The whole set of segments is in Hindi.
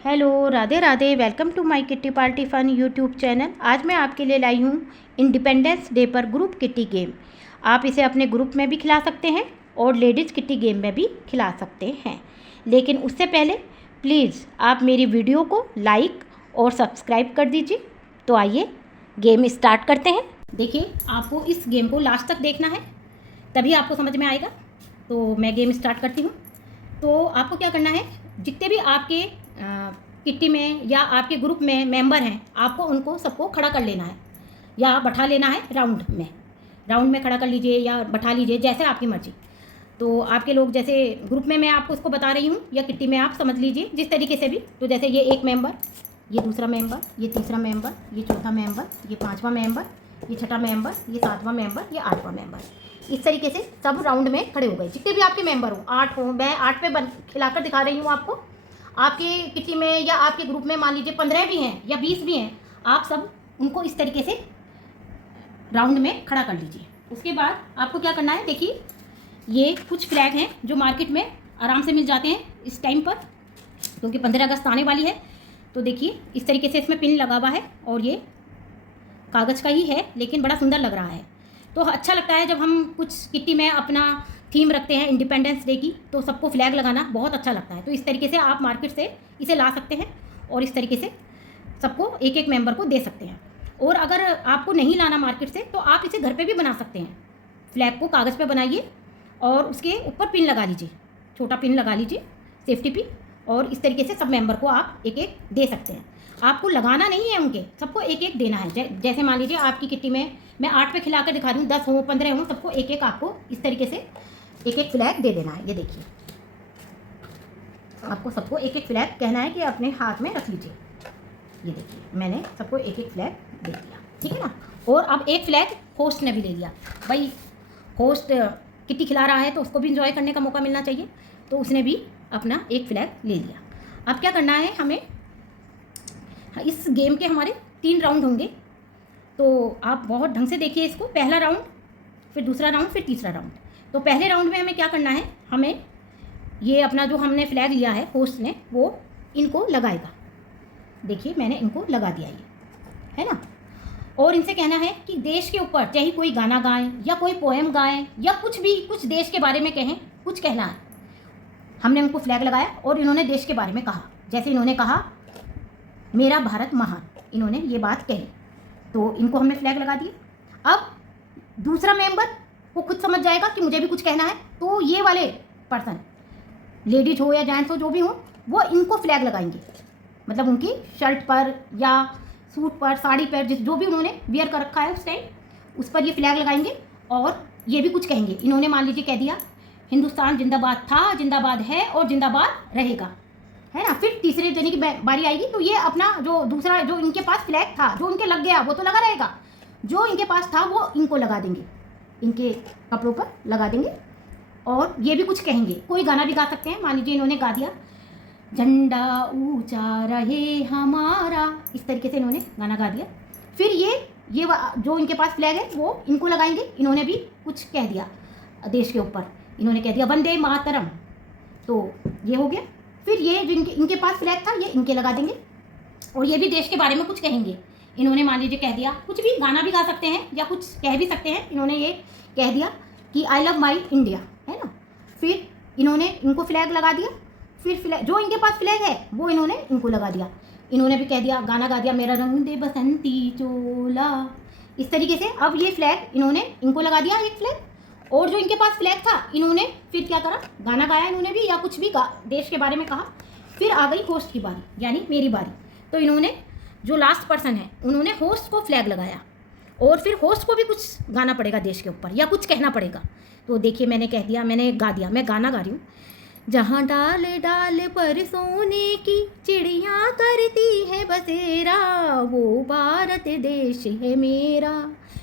Hello, Radhe Radhe. Welcome to my kitty party fun YouTube channel. आज मैं आपके लिए लाई हूँ इंडिपेंडेंस डे पर ग्रुप किट्टी गेम। आप इसे अपने ग्रुप में भी खिला सकते हैं और लेडीज़ किट्टी गेम में भी खिला सकते हैं। लेकिन उससे पहले प्लीज़ आप मेरी वीडियो को लाइक और सब्सक्राइब कर दीजिए। तो आइए गेम स्टार्ट करते हैं। देखिए, आपको इस गेम को लास्ट तक देखना है, तभी आपको समझ में आएगा। तो मैं गेम स्टार्ट करती हूँ। तो आपको क्या करना है, जितने भी आपके किट्टी में या आपके ग्रुप में मेंबर हैं, आपको उनको सबको खड़ा कर लेना है या बैठा लेना है राउंड में खड़ा कर लीजिए या बैठा लीजिए, जैसे आपकी मर्ज़ी। तो आपके लोग जैसे ग्रुप में मैं आपको उसको बता रही हूँ या किट्टी में आप समझ लीजिए जिस तरीके से भी। तो जैसे ये एक मेंबर, ये दूसरा मेंबर, ये तीसरा मेंबर, ये चौथा मेंबर, ये पाँचवा मेंबर, ये छठा मेंबर, ये सातवां मेंबर, ये आठवां मेंबर। इस तरीके से सब राउंड में खड़े हो गए, जितने भी आपके मेंबर हो। 8 हो, मैं 8 पे खिलाकर दिखा रही हूँ आपको। आपके किट्टी में या आपके ग्रुप में मान लीजिए 15 भी हैं या 20 भी हैं, आप सब उनको इस तरीके से राउंड में खड़ा कर लीजिए। उसके बाद आपको क्या करना है, देखिए ये कुछ फ्लैग हैं जो मार्केट में आराम से मिल जाते हैं इस टाइम पर, क्योंकि 15 अगस्त आने वाली है। तो देखिए इस तरीके से इसमें पिन लगा हुआ है और ये कागज़ का ही है, लेकिन बड़ा सुंदर लग रहा है। तो अच्छा लगता है जब हम कुछ किट्टी में अपना थीम रखते हैं इंडिपेंडेंस डे की, तो सबको फ्लैग लगाना बहुत अच्छा लगता है। तो इस तरीके से आप मार्केट से इसे ला सकते हैं और इस तरीके से सबको एक एक मेंबर को दे सकते हैं। और अगर आपको नहीं लाना मार्केट से, तो आप इसे घर पे भी बना सकते हैं। फ्लैग को कागज़ पे बनाइए और उसके ऊपर पिन लगा लीजिए, छोटा पिन लगा लीजिए, सेफ्टी पिन, और इस तरीके से सब मेंबर को आप एक एक दे सकते हैं। आपको लगाना नहीं है, उनके सबको एक एक देना है। जैसे मान लीजिए आपकी किट्टी में मैं 8 पे खिला कर दिखा दूँ, 10 हो 15 हो, सबको एक एक आपको इस तरीके से एक एक फ्लैग दे देना है। ये देखिए, आपको सबको एक एक फ्लैग कहना है कि अपने हाथ में रख लीजिए। ये देखिए, मैंने सबको एक एक फ्लैग दे दिया, ठीक है ना। और अब एक फ्लैग होस्ट ने भी ले लिया। भाई होस्ट किट्टी खिला रहा है तो उसको भी इंजॉय करने का मौका मिलना चाहिए, तो उसने भी अपना एक फ्लैग ले लिया। अब क्या करना है हमें, इस गेम के हमारे 3 राउंड होंगे, तो आप बहुत ढंग से देखिए इसको। पहला राउंड, फिर दूसरा राउंड, फिर तीसरा राउंड। तो पहले राउंड में हमें क्या करना है, हमें ये अपना जो हमने फ्लैग लिया है होस्ट ने, वो इनको लगाएगा। देखिए मैंने इनको लगा दिया, ये है ना। और इनसे कहना है कि देश के ऊपर चाहे कोई गाना गाएं या कोई पोएम गाएं या कुछ भी, कुछ देश के बारे में कहें, कुछ कहना है। हमने उनको फ्लैग लगाया और इन्होंने देश के बारे में कहा। जैसे इन्होंने कहा मेरा भारत महान, इन्होंने ये बात कही, तो इनको हमने फ्लैग लगा दिया। अब दूसरा मेंबर वो खुद समझ जाएगा कि मुझे भी कुछ कहना है, तो ये वाले पर्सन, लेडीज हो या जेंट्स हो, जो भी हो, वो इनको फ्लैग लगाएंगे। मतलब उनकी शर्ट पर या सूट पर, साड़ी पर, जो भी उन्होंने वियर कर रखा है उस टाइम, उस पर ये फ्लैग लगाएंगे और ये भी कुछ कहेंगे। इन्होंने मान लीजिए कह दिया हिंदुस्तान जिंदाबाद था, जिंदाबाद है और जिंदाबाद रहेगा, है ना। फिर तीसरे जने की बारी आएगी, तो ये अपना जो दूसरा, जो इनके पास फ्लैग था, जो इनके लग गया वो तो लगा रहेगा, जो इनके पास था वो इनको लगा देंगे, इनके कपड़ों पर लगा देंगे और ये भी कुछ कहेंगे। कोई गाना भी गा सकते हैं। मान लीजिए इन्होंने गा दिया झंडा ऊंचा रहे हमारा, इस तरीके से इन्होंने गाना गा दिया। फिर ये जो इनके पास फ्लैग है वो इनको लगाएंगे। इन्होंने भी कुछ कह दिया देश के ऊपर, इन्होंने कह दिया वंदे मातरम, तो ये हो गया। फिर ये जो इनके पास फ्लैग था ये इनके लगा देंगे और ये भी देश के बारे में कुछ कहेंगे। इन्होंने मान लीजिए कह दिया, कुछ भी गाना भी गा सकते हैं या कुछ कह भी सकते हैं। इन्होंने ये कह दिया कि आई लव माई इंडिया, है ना। फिर इन्होंने इनको फ्लैग लगा दिया। फिर फ्लैग, जो इनके पास फ्लैग है वो इन्होंने इनको लगा दिया। इन्होंने भी कह दिया, गाना गा दिया मेरा रंग दे बसंती चोला, इस तरीके से। अब ये फ्लैग इन्होंने इनको लगा दिया एक फ्लैग, और जो इनके पास फ्लैग था इन्होंने फिर क्या करा, गाना गाया इन्होंने भी या कुछ भी देश के बारे में कहा। फिर आ गई होस्ट की बारी, यानी मेरी बारी। तो इन्होंने, जो लास्ट पर्सन है, उन्होंने होस्ट को फ्लैग लगाया और फिर होस्ट को भी कुछ गाना पड़ेगा देश के ऊपर या कुछ कहना पड़ेगा। तो देखिए मैंने कह दिया, मैंने गा दिया, मैं गाना गा रही हूँ। जहाँ डाल डाल पर सोने की चिड़िया करती है बसेरा, वो भारत देश है मेरा।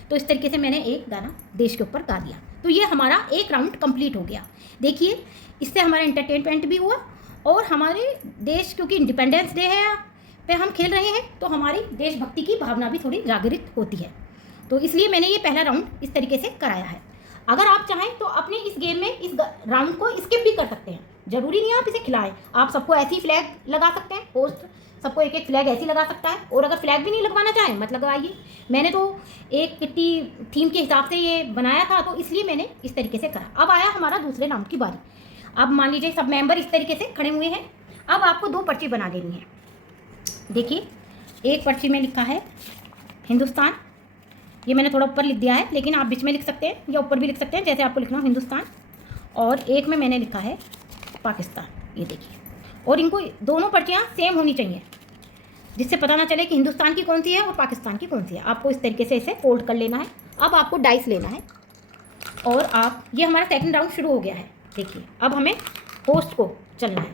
तो इस तरीके से मैंने एक गाना देश के ऊपर गा दिया। तो ये हमारा एक राउंड कंप्लीट हो गया। देखिए इससे हमारा एंटरटेनमेंट भी हुआ और हमारे देश, क्योंकि इंडिपेंडेंस डे है पे हम खेल रहे हैं, तो हमारी देशभक्ति की भावना भी थोड़ी जागृत होती है। तो इसलिए मैंने ये पहला राउंड इस तरीके से कराया है। अगर आप चाहें तो अपने इस गेम में इस राउंड को स्किप भी कर सकते हैं। ज़रूरी नहीं है आप इसे खिलाएं, आप सबको ऐसी फ्लैग लगा सकते हैं, होस्ट सबको एक एक फ्लैग ऐसी लगा सकता है। और अगर फ्लैग भी नहीं लगवाना चाहें मत लगवाइए। मैंने तो एक किट्टी थीम के हिसाब से ये बनाया था, तो इसलिए मैंने इस तरीके से करा। अब आया हमारा दूसरे राउंड की बारी। अब मान लीजिए सब मेंबर इस तरीके से खड़े हुए हैं। अब आपको 2 पर्ची बना लेनी है। देखिए, एक पर्ची में लिखा है हिंदुस्तान, ये मैंने थोड़ा ऊपर लिख दिया है, लेकिन आप बीच में लिख सकते हैं या ऊपर भी लिख सकते हैं, जैसे आपको लिखना हो हिंदुस्तान। और एक में मैंने लिखा है पाकिस्तान, ये देखिए। और इनको दोनों पर्चियाँ सेम होनी चाहिए, जिससे पता ना चले कि हिंदुस्तान की कौन सी है और पाकिस्तान की कौन सी है। आपको इस तरीके से इसे फोल्ड कर लेना है। अब आपको डाइस लेना है और आप, ये हमारा सेकंड राउंड शुरू हो गया है। देखिए, अब हमें होस्ट को चलना है।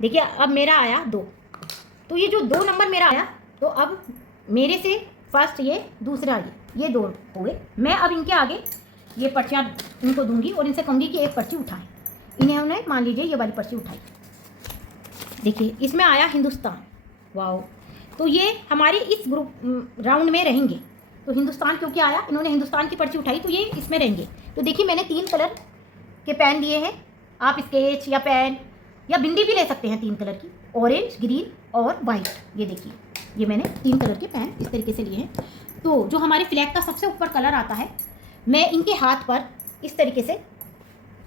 देखिए, अब मेरा आया 2, तो ये जो 2 नंबर मेरा आया, तो अब मेरे से फर्स्ट ये, दूसरा ये 2 हो गए। मैं अब इनके आगे ये पर्चियाँ इनको दूंगी और इनसे कहूँगी कि एक पर्ची उठाएं। इन्होंने मान लीजिए ये वाली पर्ची उठाई। देखिए, इसमें आया हिंदुस्तान। वाओ, तो ये हमारे इस ग्रुप राउंड में रहेंगे। तो हिंदुस्तान क्योंकि आया, इन्होंने हिंदुस्तान की पर्ची उठाई, तो ये इसमें रहेंगे। तो देखिए, मैंने 3 कलर के पेन लिए हैं। आप स्केच या पेन या बिंदी भी ले सकते हैं 3 कलर की, ऑरेंज, ग्रीन और वाइट। ये देखिए, ये मैंने 3 कलर के पेन इस तरीके से लिए हैं। तो जो हमारे फ्लैग का सबसे ऊपर कलर आता है, मैं इनके हाथ पर इस तरीके से,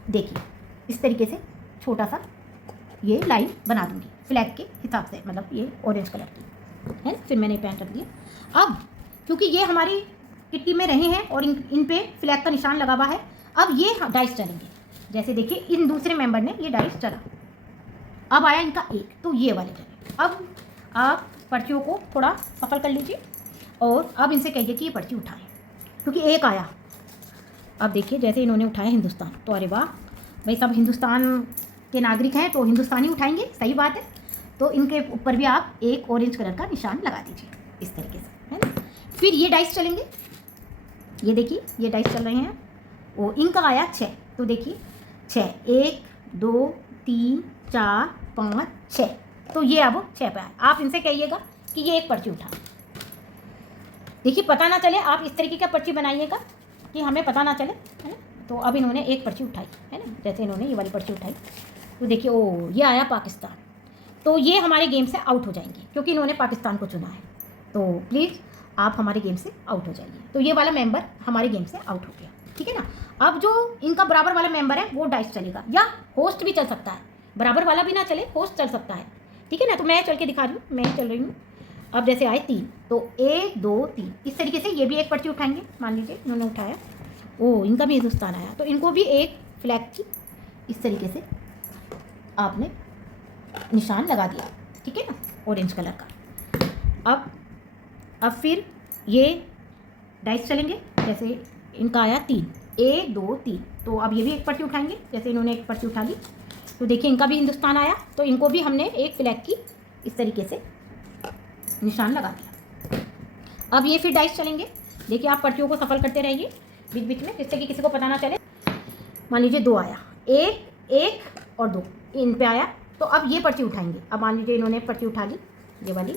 देखिए इस तरीके से छोटा सा ये लाइन बना दूंगी फ्लैग के हिसाब से, मतलब ये ऑरेंज कलर की है। फिर मैंने पेन रख दिया। अब क्योंकि ये हमारी किट्टी में रहे हैं और इन पे फ्लैग का निशान लगा हुआ है, अब ये डाइस चलेंगे। जैसे देखिए, इन दूसरे मेंबर ने ये डाइस चला, अब आया इनका 1, तो ये वाले चले। अब आप पर्चियों को थोड़ा सफल कर लीजिए और अब इनसे कहिए कि ये पर्ची उठाएं, क्योंकि 1 आया। अब देखिए, जैसे इन्होंने उठाया हिंदुस्तान, तो अरे वाह भाई, सब हिंदुस्तान के नागरिक हैं तो हिंदुस्तानी उठाएंगे, सही बात है। तो इनके ऊपर भी आप एक ऑरेंज कलर का निशान लगा दीजिए इस तरीके से, है ना। फिर ये डाइस चलेंगे। ये देखिए, ये डाइस चल रहे हैं। वो इनका आया 6, तो देखिए 6, 1 2 3 4 5 6, तो ये अब 6 पे आए। आप इनसे कहिएगा कि ये एक पर्ची उठा। देखिए, पता ना चले, आप इस तरीके का पर्ची बनाइएगा कि हमें पता ना चले, है ना। तो अब इन्होंने एक पर्ची उठाई, है ना, जैसे इन्होंने ये वाली पर्ची उठाई, तो देखिए ओ, ये आया पाकिस्तान। तो ये हमारे गेम से आउट हो जाएंगे क्योंकि इन्होंने पाकिस्तान को चुना है। तो प्लीज़ आप हमारे गेम से आउट हो जाइए। तो ये वाला मेंबर हमारे गेम से आउट हो गया, ठीक है ना। अब जो इनका बराबर वाला मेंबर है वो डाइस चलेगा, या होस्ट भी चल सकता है। बराबर वाला भी ना चले, होस्ट चल सकता है, ठीक है ना। तो मैं चल के दिखा रही हूँ, मैं चल रही हूँ। अब जैसे आए 3, तो 1 2 3 इस तरीके से ये भी एक पर्ची उठाएंगे। मान लीजिए इन्होंने उठाया, ओ इनका भी हिंदुस्तान आया, तो इनको भी एक फ्लैग की इस तरीके से आपने निशान लगा दिया, ठीक है ना, ऑरेंज कलर का। अब फिर ये डाइस चलेंगे। जैसे इनका आया 3, 1 2 3, तो अब ये भी एक पर्ची उठाएंगे। जैसे इन्होंने एक पर्ची उठा ली, तो देखिए इनका भी हिंदुस्तान आया, तो इनको भी हमने एक फ्लैग की इस तरीके से निशान लगा दिया। अब ये फिर डाइस चलेंगे। देखिए, आप पर्चियों को सफल करते रहिए बीच बीच में, जिससे कि किसी को पता ना चले। मान लीजिए 2 आया, 1 1 और 2 इन पे आया, तो अब ये पर्ची उठाएंगे। अब मान लीजिए इन्होंने पर्ची उठा ली, ये वाली,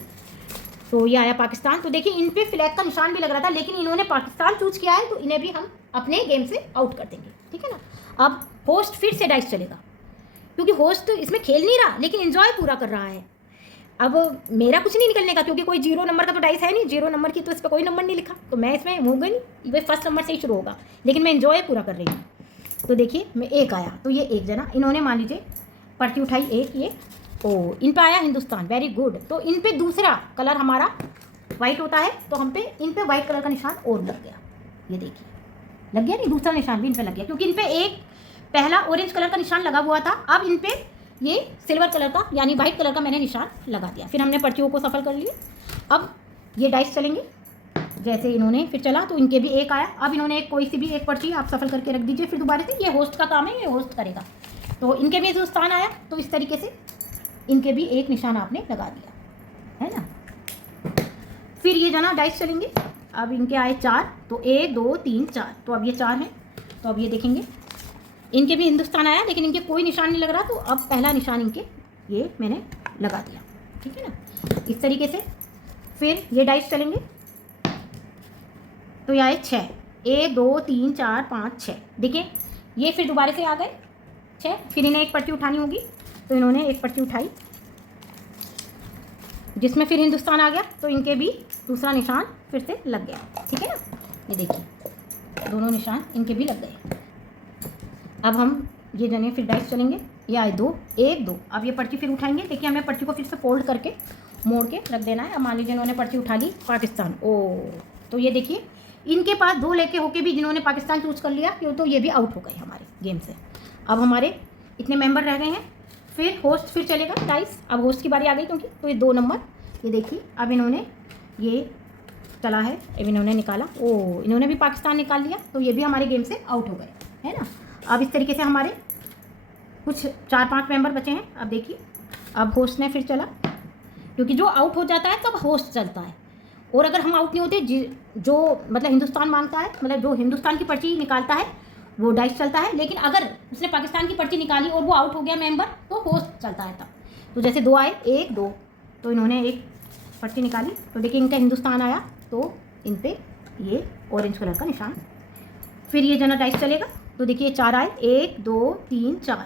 तो ये आया पाकिस्तान। तो देखिए, इन पे फ्लैग का निशान भी लग रहा था, लेकिन इन्होंने पाकिस्तान चूज किया है, तो इन्हें भी हम अपने गेम से आउट कर देंगे, ठीक है ना। अब होस्ट फिर से डाइस चलेगा, क्योंकि होस्ट इसमें खेल नहीं रहा लेकिन एंजॉय पूरा कर रहा है। अब मेरा कुछ नहीं निकलने का, क्योंकि कोई 0 नंबर का तो डाइस है नहीं, 0 नंबर की तो इस पर कोई नंबर नहीं लिखा, तो मैं इसमें होगा नहीं, ये फर्स्ट नंबर से ही शुरू होगा, लेकिन मैं एंजॉय पूरा कर रही हूँ। तो देखिए, मैं 1 आया, तो ये 1 जना, इन्होंने मान लीजिए पर्ची उठाई 1, ये ओ इन पे आया हिंदुस्तान, वेरी गुड। तो इन पे दूसरा कलर हमारा वाइट होता है, तो हम पे इन पे वाइट कलर का निशान और लग गया। ये देखिए, लग गया नहीं, दूसरा निशान भी इन पे लग गया, क्योंकि इन पे एक पहला ऑरेंज कलर का निशान लगा हुआ था, अब इन पे ये सिल्वर कलर का यानी वाइट कलर का मैंने निशान लगा दिया। फिर हमने पर्चियों को सफल कर लिया। अब ये डाइस चलेंगे। जैसे इन्होंने फिर चला, तो इनके भी 1 आया। अब इन्होंने एक कोई सी भी एक पर्ची आप सफल करके रख दीजिए, फिर दोबारा से, ये होस्ट का काम है, ये होस्ट करेगा। तो इनके भी हिंदुस्तान आया, तो इस तरीके से इनके भी एक निशान आपने लगा दिया, है ना। फिर ये जना डाइस चलेंगे। अब इनके आए 4, तो 1 2 3 4, तो अब ये 4 हैं। तो अब ये देखेंगे, इनके भी हिंदुस्तान आया, लेकिन इनके कोई निशान नहीं लग रहा, तो अब पहला निशान इनके ये मैंने लगा दिया, ठीक है ना, इस तरीके से। फिर ये डाइस चलेंगे, तो ये आए 6, 1 2 3 4 5 6, देखिए ये फिर दोबारा से आ गए 6। फिर इन्हें एक पर्ची उठानी होगी, तो इन्होंने एक पर्ची उठाई जिसमें फिर हिंदुस्तान आ गया, तो इनके भी दूसरा निशान फिर से लग गया। ठीक है ना, ये देखिए दोनों निशान इनके भी लग गए। अब हम ये जने फिर डाइस चलेंगे, ये आए 2 1 2। अब ये पर्ची फिर उठाएंगे। देखिए हमें पर्ची को फिर से फोल्ड करके मोड़ के रख देना है। अब मान लीजिए इन्होंने पर्ची उठा ली पाकिस्तान, तो ये देखिए इनके पास 2 लेके होके भी जिन्होंने पाकिस्तान चूज़ कर लिया, क्यों, तो ये भी आउट हो गए हमारे गेम से। अब हमारे इतने मेंबर रह गए हैं। फिर होस्ट फिर चलेगा डाइस। अब होस्ट की बारी आ गई क्योंकि, तो ये 2 नंबर, ये देखिए अब इन्होंने ये चला है, अब इन्होंने निकाला, इन्होंने भी पाकिस्तान निकाल लिया, तो ये भी हमारे गेम से आउट हो गए, है ना। अब इस तरीके से हमारे कुछ 4-5 मेंबर बचे हैं। अब देखिए अब होस्ट ने फिर चला, क्योंकि जो आउट हो जाता है तब होस्ट चलता है, और अगर हम आउट नहीं होते, जो मतलब हिंदुस्तान मांगता है, मतलब जो हिंदुस्तान की पर्ची निकालता है वो डाइस चलता है। लेकिन अगर उसने पाकिस्तान की पर्ची निकाली और वो आउट हो गया मेंबर, तो होस्ट चलता है तब। तो जैसे 2 आए 1 2, तो इन्होंने एक पर्ची निकाली, तो देखिए इनका हिंदुस्तान आया, तो इन पे ये ऑरेंज कलर का निशान। फिर ये जना डाइस चलेगा, तो देखिए 4 आए 1 2 3 4,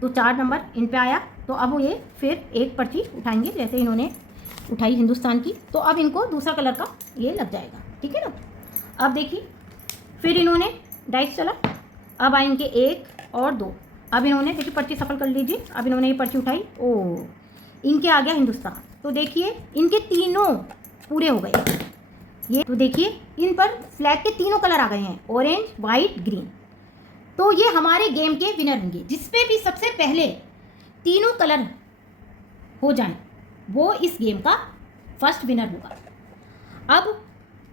तो 4 नंबर इन पे आया। तो अब ये फिर एक पर्ची उठाएंगे, जैसे इन्होंने उठाई हिंदुस्तान की, तो अब इनको दूसरा कलर का ये लग जाएगा। ठीक है ना। अब देखिए फिर इन्होंने डाइस चला, अब आएंगे 1 और 2। अब इन्होंने देखिए पर्ची सफल कर लीजिए, अब इन्होंने ये पर्ची उठाई, इनके आ गया हिंदुस्तान, तो देखिए इनके तीनों पूरे हो गए ये। तो देखिए इन पर फ्लैग के तीनों कलर आ गए हैं, ऑरेंज वाइट ग्रीन। तो ये हमारे गेम के विनर होंगे। जिसपे भी सबसे पहले तीनों कलर हो जाएं, वो इस गेम का फर्स्ट विनर होगा। अब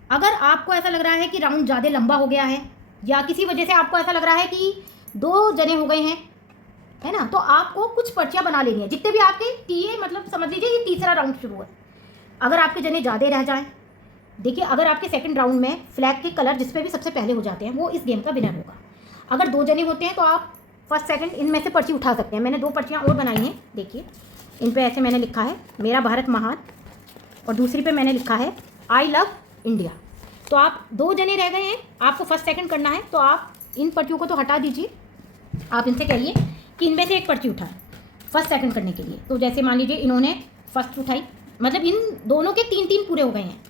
अगर आपको ऐसा लग रहा है कि राउंड ज़्यादा लंबा हो गया है, या किसी वजह से आपको ऐसा लग रहा है कि 2 जने हो गए हैं, है ना, तो आपको कुछ पर्चियाँ बना लेनी है। जितने भी आपके ये मतलब समझ लीजिए ये तीसरा राउंड शुरू है। अगर आपके जने ज़्यादा रह जाएं, देखिए अगर आपके सेकंड राउंड में फ्लैग के कलर जिस पे भी सबसे पहले हो जाते हैं, वो इस गेम का विनर होगा। अगर 2 जने होते हैं तो आप फर्स्ट सेकंड इनमें से पर्ची उठा सकते हैं। मैंने 2 पर्चियाँ और बनाई हैं, देखिए इन पे ऐसे मैंने लिखा है मेरा भारत महान, और दूसरी पे मैंने लिखा है आई लव इंडिया। तो आप 2 जने रह गए हैं, आपको फर्स्ट सेकंड करना है, तो आप इन पर्चियों को तो हटा दीजिए। आप इनसे कहिए कि इनमें से एक पर्ची उठाए फर्स्ट सेकंड करने के लिए। तो जैसे मान लीजिए इन्होंने फर्स्ट उठाई, मतलब इन दोनों के 3-3 पूरे हो गए हैं,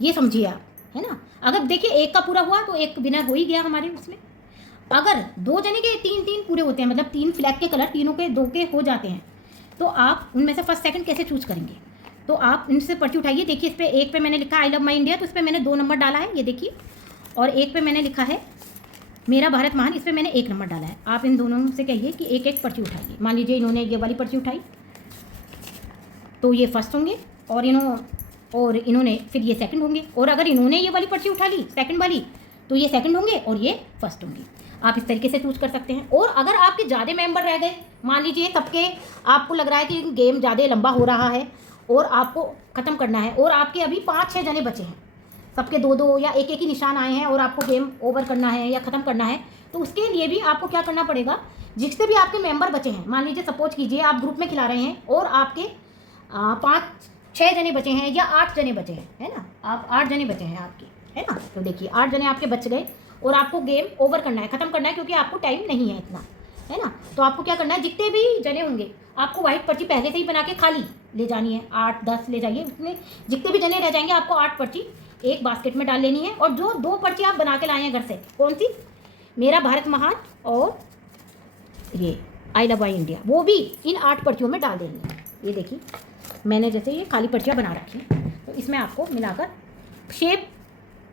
ये समझिए आप, है ना। अगर देखिए एक का पूरा हुआ तो एक विनर हो ही गया हमारे उसमें। अगर 2 जने के 3-3 पूरे होते हैं, मतलब 3 फ्लैग के कलर तीनों के 2 के हो जाते हैं, तो आप उनमें से फर्स्ट सेकंड कैसे चूज करेंगे। तो आप इनसे पर्ची उठाइए। देखिए इस पर एक पे मैंने लिखा आई लव माई इंडिया, तो इस पर मैंने 2 नंबर डाला है, ये देखिए। और एक पे मैंने लिखा है मेरा भारत महान, इस पर मैंने 1 नंबर डाला है। आप इन दोनों से कहिए कि एक एक पर्ची उठाइए। मान लीजिए इन्होंने ये वाली पर्ची उठाई, तो ये फर्स्ट होंगे, और इन्होंने फिर ये सेकंड होंगे। और अगर इन्होंने ये वाली पर्ची उठा ली सेकंड वाली, तो ये सेकंड होंगे और ये फर्स्ट होंगे। आप इस तरीके से चूज कर सकते हैं। और अगर आपके ज़्यादा मेंबर रह गए, मान लीजिए सबके आपको लग रहा है कि गेम ज़्यादा लंबा हो रहा है और आपको ख़त्म करना है, और आपके अभी 5-6 जने बचे हैं, सबके 2-2 या एक ही निशान आए हैं, और आपको गेम ओवर करना है या ख़त्म करना है, तो उसके लिए भी आपको क्या करना पड़ेगा, जिससे भी आपके मेंबर बचे हैं, मान लीजिए सपोज कीजिए आप ग्रुप में खिला रहे हैं और आपके 5-6 जने बचे हैं या 8 जने बचे हैं, है ना, आप 8 जने बचे हैं आपके, है ना। तो देखिए 8 जने आपके बच गए और आपको गेम ओवर करना है, ख़त्म करना है, क्योंकि आपको टाइम नहीं है इतना, है ना। तो आपको क्या करना है, जितने भी जने होंगे आपको वाइट पर्ची पहले से ही बना के खाली ले जानी है, 8-10 ले जाइए। उसमें जितने भी जने रह जाएंगे आपको 8 पर्ची एक बास्केट में डाल लेनी है। और जो 2 पर्ची आप बना के लाए हैं घर से, कौन सी, मेरा भारत महान और ये आई लव माई इंडिया, वो भी इन 8 पर्चियों में डाल देनी है। ये देखिए मैंने जैसे ये खाली पर्चियाँ बना रखी हैं, तो इसमें आपको मिलाकर शेप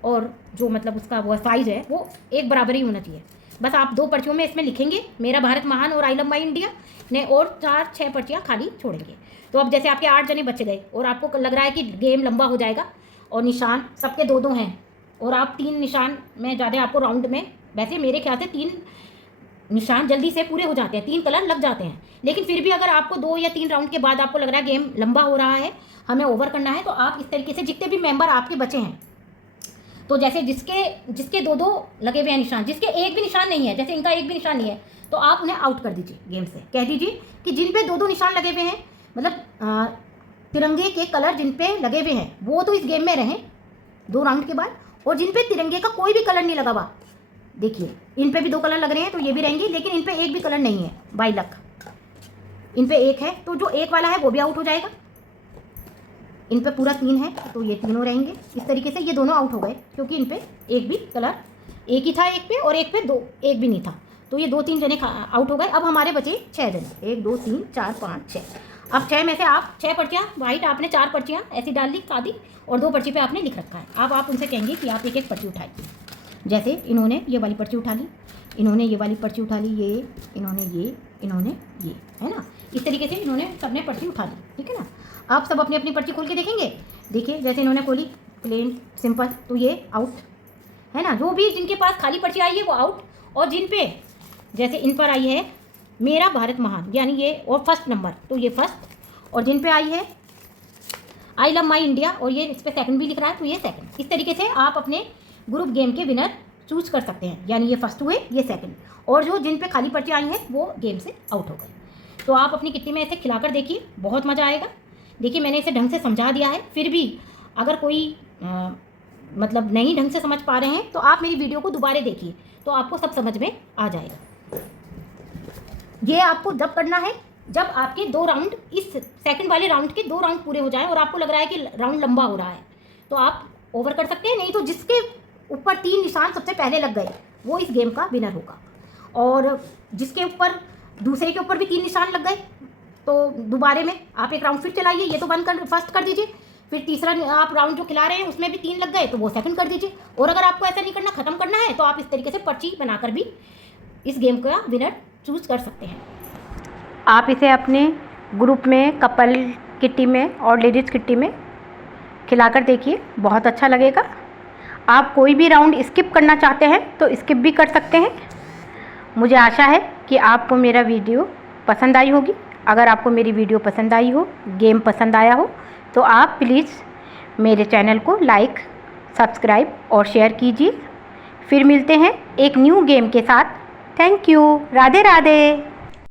और जो मतलब उसका वो साइज़ है वो एक बराबर ही होना चाहिए। बस आप 2 पर्चियों में इसमें लिखेंगे मेरा भारत महान और आई लव माई इंडिया ने, और 4-6 पर्चियाँ खाली छोड़ेंगे। तो अब जैसे आपके 8 जने बच गए और आपको लग रहा है कि गेम लंबा हो जाएगा, और निशान सबके 2-2 हैं, और आप 3 निशान में ज़्यादा आपको राउंड में, वैसे मेरे ख्याल से 3 निशान जल्दी से पूरे हो जाते हैं, 3 कलर लग जाते हैं। लेकिन फिर भी अगर आपको 2 या 3 राउंड के बाद आपको लग रहा है गेम लंबा हो रहा है, हमें ओवर करना है, तो आप इस तरीके से जितने भी मेंबर आपके बचे हैं, तो जैसे जिसके 2-2 लगे हुए हैं निशान, जिसके एक भी निशान नहीं है, जैसे इनका एक भी निशान नहीं है, तो आप उन्हें आउट कर दीजिए गेम से। कह दीजिए कि जिन पे 2-2 निशान लगे हुए हैं, मतलब तिरंगे के कलर जिन पे लगे हुए हैं, वो तो इस गेम में रहें 2 राउंड के बाद। और जिन पे तिरंगे का कोई भी कलर नहीं लगा हुआ, देखिए इन पे भी 2 कलर लग रहे हैं, तो ये भी रहेंगे, लेकिन इन पे एक भी कलर नहीं है बाई लक, इन पे 1 है तो जो 1 वाला है वो भी आउट हो जाएगा। इन पे पूरा 3 है तो ये तीनों रहेंगे। इस तरीके से ये दोनों आउट हो गए क्योंकि इन पे एक भी कलर, एक ही था एक पे और एक पे 2, एक भी नहीं था, तो ये 2-3 जने आउट हो गए। अब हमारे बचे 6 जने, 1 2 3 4 5 6। अब 6 में से आप 6 पर्चियाँ वाइट, आपने 4 पर्चियाँ ऐसी डाल दी सादी और 2 पर्ची पे आपने लिख रखा है। अब आप उनसे कहेंगे कि आप एक एक पर्ची उठाइए। जैसे इन्होंने ये वाली पर्ची उठा ली, इन्होंने ये वाली पर्ची उठा ली, ये इन्होंने ये, है ना। इस तरीके से इन्होंने सबने पर्ची उठा ली, ठीक है ना। आप सब अपनी अपनी पर्ची खोल के देखेंगे। देखिए जैसे इन्होंने खोली प्लेन सिंपल, तो ये आउट है ना। जो भी जिनके पास खाली पर्ची आई है वो आउट, और जिन पे जैसे इन पर आई है मेरा भारत महान यानी ये और फर्स्ट नंबर, तो ये फर्स्ट, और जिन पे आई है आई लव माई इंडिया और ये इस पर सेकंड भी लिख रहा है तो ये सेकंड। इस तरीके से आप अपने ग्रुप गेम के विनर चूज कर सकते हैं, यानी ये फर्स्ट हुए, ये सेकंड, और जो जिन पे खाली पर्ची आई हैं वो गेम से आउट हो गए। तो आप अपनी किट्टी में ऐसे खिलाकर देखिए, बहुत मज़ा आएगा। देखिए मैंने इसे ढंग से समझा दिया है, फिर भी अगर कोई मतलब नहीं ढंग से समझ पा रहे हैं तो आप मेरी वीडियो को दोबारा देखिए, तो आपको सब समझ में आ जाएगा। ये आपको जब करना है जब आपके 2 राउंड, इस सेकंड वाले राउंड के 2 राउंड पूरे हो जाएं और आपको लग रहा है कि राउंड लंबा हो रहा है तो आप ओवर कर सकते हैं। नहीं तो जिसके ऊपर 3 निशान सबसे पहले लग गए वो इस गेम का विनर होगा, और जिसके ऊपर दूसरे के ऊपर भी 3 निशान लग गए तो दोबारे में आप एक राउंड फिर चलाइए। ये तो फर्स्ट कर दीजिए, फिर तीसरा आप राउंड जो खिला रहे हैं उसमें भी 3 लग गए तो वो सेकंड कर दीजिए। और अगर आपको ऐसा नहीं करना, ख़त्म करना है, तो आप इस तरीके से पर्ची बनाकर भी इस गेम का विनर चूज कर सकते हैं। आप इसे अपने ग्रुप में, कपल किट्टी में और लेडीज़ किट्टी में खिलाकर देखिए, बहुत अच्छा लगेगा। आप कोई भी राउंड स्किप करना चाहते हैं तो स्किप भी कर सकते हैं। मुझे आशा है कि आपको मेरा वीडियो पसंद आई होगी। अगर आपको मेरी वीडियो पसंद आई हो, गेम पसंद आया हो, तो आप प्लीज़ मेरे चैनल को लाइक, सब्सक्राइब और शेयर कीजिए। फिर मिलते हैं एक न्यू गेम के साथ। Thank you. राधे राधे।